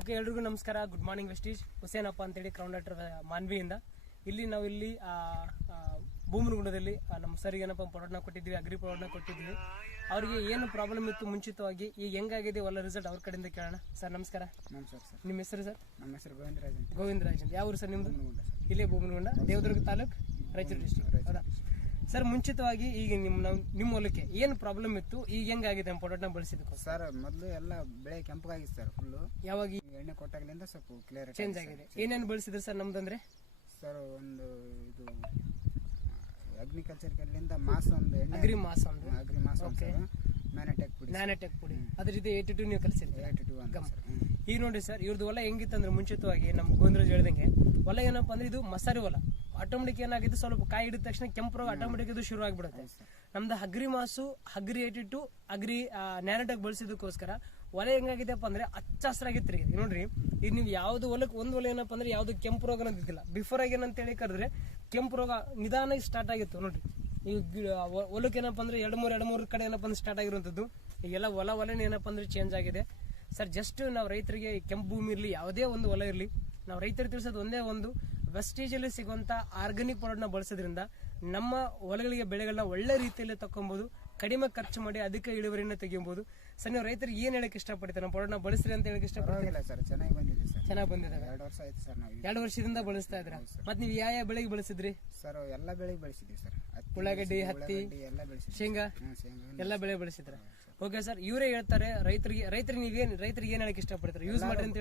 Okay ಎಲ್ರಿಗೂ ನಮಸ್ಕಾರ. Good morning Vestige Husenappa ಅಂತೇಳಿ ಕ್ರೌಂಡಾಟರ್ ಮಾನ್ವಿಯಿಂದ. ಇಲ್ಲಿ ನಾವು ಇಲ್ಲಿ ಭೂಮನಗುಂಡದಲ್ಲಿ ನಮ್ಮ ಸರ್ ಏನಪ್ಪ ಪ್ರಾಡಕ್ಟ್ನ ಕೊಟ್ಟಿದ್ವಿ ಅಗ್ರಿ ಪ್ರಾಡಕ್ಟ್ನ ಕೊಟ್ಟಿದ್ವಿ ಅವರಿಗೆ ಏನು ಪ್ರಾಬ್ಲಮ್ ಇತ್ತು ಮುಂಚಿತವಾಗಿ ಈಗ ಹೆಂಗಾಗಿದೆ ಒಳ್ಳೆ ರಿಸಲ್ಟ್ ಅವ್ರ ಕಡೆಯಿಂದ ಕೇಳೋಣ. ಸರ್ ನಮಸ್ಕಾರ. ನಮಸ್ಕಾರ ಸರ್ ನಿಮ್ಮ ಹೆಸರು ಸರ್ ನಮ್ಮ ಹೆಸರು ಗೋವಿಂದರಾಜ್ ಗೋವಿಂದರಾಜ್ ಯಾವ ಊರು ಸರ್ ನಿಮ್ಮದು ಇಲ್ಲೇ ಭೂಮನಗುಂಡ ದೇವದುರ್ಗ ತಾಲೂಕು ರಾಯಚೂರು ಡಿಸ್ಟ್ರಿಕ್ಟ್ ಹೌದಾ? ಸರ್ ಮುಂಚಿತವಾಗಿ ಈಗ ನಿಮ್ಮ ನಿಮ್ಮ ಹೊಲಕ್ಕೆ ಏನು ಪ್ರಾಬ್ಲಮ್ ಇತ್ತು? ಈಗ ಹೆಂಗಾಗಿದೆ ನಮ್ಮ ಪ್ರಾಡಕ್ಟ್ನ ಬಳಸಿದಕ್ಕೆ ಸರ್ ಮೊದಲು ಎಲ್ಲ ಬೆಳೆ ಕೆಂಪಗಾಗಿತ್ತು ಸರ್ ಫುಲ್ಲು ಯಾವಾಗ ಈ ಎಣ್ಣೆ ಕೊಟ್ಟಾಗಲಿಂದ ಸ್ವಲ್ಪ ಕ್ಲಿಯರ್ ಚೇಂಜ್ ಆಗಿದೆ? ಏನೇನು ಬಳಸಿದ್ರಿ ಸರ್ ನಮ್ದಂದ್ರೆ ಸರ್ ಒಂದು ಇದು ಅಗ್ರಿಕಲ್ಚರ್ ಕಲ್ಲಿಂದ ಮಾಸ್ ಒಂದು ಎಣ್ಣೆ ಅಗ್ರಿ ಮಾಸ್ ಒಂದು ಅಗ್ರಿ ಮಾಸ್ ಓಕೆ. ಮ್ಯಾನಟೆಕ್ ನ್ಯಾನಟೆಕ್ ಪುಡಿ ಅದ್ರ ಜೊತೆ ಏಟಿ ಟು ನೀವು ಅಂತ ಈಗ ನೋಡಿ ಸರ್ ಇವ್ರದ್ದು ಹೊಲ ಹೆಂಗಿತ್ತು ಅಂದ್ರೆ ಮುಂಚಿತವಾಗಿ ನಮ್ಮ ಗೋವಿಂದ್ರಾಜ್ ಹೇಳ್ದಂಗೆ ಹೊಲ ಏನಪ್ಪ ಅಂದ್ರೆ ಇದು ಮಸಾರಿ ಹೊಲ ಆಟೋಮೆಟಿಕ್ ಏನಾಗಿದೆ ಸ್ವಲ್ಪ ಕಾಯಿ ಹಿಡಿದ ತಕ್ಷಣ ಕೆಂಪು ರೋಗ ಆಟೋಮೆಟಿಕ್ ಇದು ಶುರು ಆಗ್ಬಿಡುತ್ತೆ. ನಮ್ದು ಹಗ್ರಿ ಮಾಸು ಹಗ್ರಿ ಏಟಿ ಟು ಅಗ್ರಿ ನ್ಯಾನಟೆಕ್ ಬಳಸಿದಕ್ಕೋಸ್ಕರ ಹೊಲ ಹೆಂಗಾಗಿದೆಪ್ಪ ಅಂದ್ರೆ ಹಚ್ಚ ಹಸಿರಾಗಿತ್ತು ರೀ ಇದು ನೋಡ್ರಿ ಈಗ ನೀವು ಯಾವ್ದು ಹೊಲಕ್ಕೆ ಒಂದು ಹೊಲ ಏನಪ್ಪ ಅಂದ್ರೆ ಯಾವ್ದು ಕೆಂಪು ರೋಗ ಅನ್ನೋದಿದ್ದಿಲ್ಲ. ಬಿಫೋರ್ ಆಗಿ ಏನಂತ ಹೇಳಿ ಕರೆದ್ರೆ ಕೆಂಪು ರೋಗ ನಿಧಾನ ಸ್ಟಾರ್ಟ್ ಆಗಿತ್ತು. ನೋಡ್ರಿ ಈ ಗಿ- ಹೊ- ಹೊಲಕ್ಕೆ ಏನಪ್ಪ ಅಂದ್ರೆ ಎರಡು ಮೂರು ಎರಡು ಮೂರು ಕಡೆ ಏನಪ್ಪ ಅಂದ್ರೆ ಸ್ಟಾರ್ಟ್ ಆಗಿರುವಂಥದ್ದು. ಈಗೆಲ್ಲ ಹೊಲ ಹೊಲನೇ ಏನಪ್ಪ ಅಂದ್ರೆ ಚೇಂಜ್ ಆಗಿದೆ. ಸರ್ ಜಸ್ಟ್ ನಾವು ರೈತರಿಗೆ ಕೆಂಪು ಭೂಮಿ ಇರಲಿ, ಯಾವುದೇ ಒಂದು ಹೊಲ ಇರಲಿ, ನಾವು ರೈತರು ತಿಳಿಸೋದು ಒಂದೇ ಒಂದು ವೆಸ್ಟೇಜ್ ಅಲ್ಲಿ ಸಿಗುವಂತ ಆರ್ಗಾನಿಕ್ ಪ್ರಾಡಕ್ಟ್ನ ಬಳಸೋದ್ರಿಂದ ನಮ್ಮ ಹೊಲಗಳಿಗೆ ಬೆಳೆಗಳನ್ನ ಒಳ್ಳೆ ರೀತಿಯಲ್ಲಿ ತಕೊಬಹುದು ಕಡಿಮೆ ಖರ್ಚು ಮಾಡಿ ಅಧಿಕ ಇಳುವರಿನ ತೆಗಿಬಹುದು ಸರ್ ನೀವು ರೈತರಿಗೆ ಏನ್ ಹೇಳಕ್ ಇಷ್ಟಪಡ್ತೀರಾ? ನಮ್ಮ ಪ್ರಾಡಕ್ಟ್ನ ಬಳಸ್ರಿ ಅಂತ ಹೇಳಕ್ ಇಷ್ಟಪಡ್ತೀರಾ? ಸರ್ ಚೆನ್ನಾಗಿ ಬಂದಿದೆ ಸರ್. ಚೆನ್ನಾಗಿ ಬಂದಿದೆ. ಎರಡು ವರ್ಷ ಆಯ್ತು ಸರ್ ನಾವು ಎರಡು ವರ್ಷದಿಂದ ಬಳಸ್ತಾ ಇದ್ರ ಮತ್ತೆ ನೀವು ಯಾವ ಯಾವ ಬೆಳೆಗೆ ಬಳಸಿದ್ರಿ? ಸರ್ ಎಲ್ಲ ಬೆಳೆಗೆ ಬೆಳೆಸಿದ್ದೀವಿ ಸರ್. ಉಳ್ಳಾಗಡ್ಡಿ, ಹತ್ತಿ, ಶೇಂಗಾ ಎಲ್ಲಾ ಬೆಳೆ ಬೆಳೆಸಿದ್ರ ಓಕೆ ಸರ್ ಇವರೇ ಹೇಳ್ತಾರೆ ರೈತರಿಗೆ ರೈತರಿಗೆ ನೀವೇನ್ ರೈತರಿಗೆ ಏನ್ ಹೇಳಕ್ ಇಷ್ಟಪಡ್ತಾರೆ? ಯೂಸ್ ಮಾಡ್ರಿ ಅಂತ ಹೇಳಿ.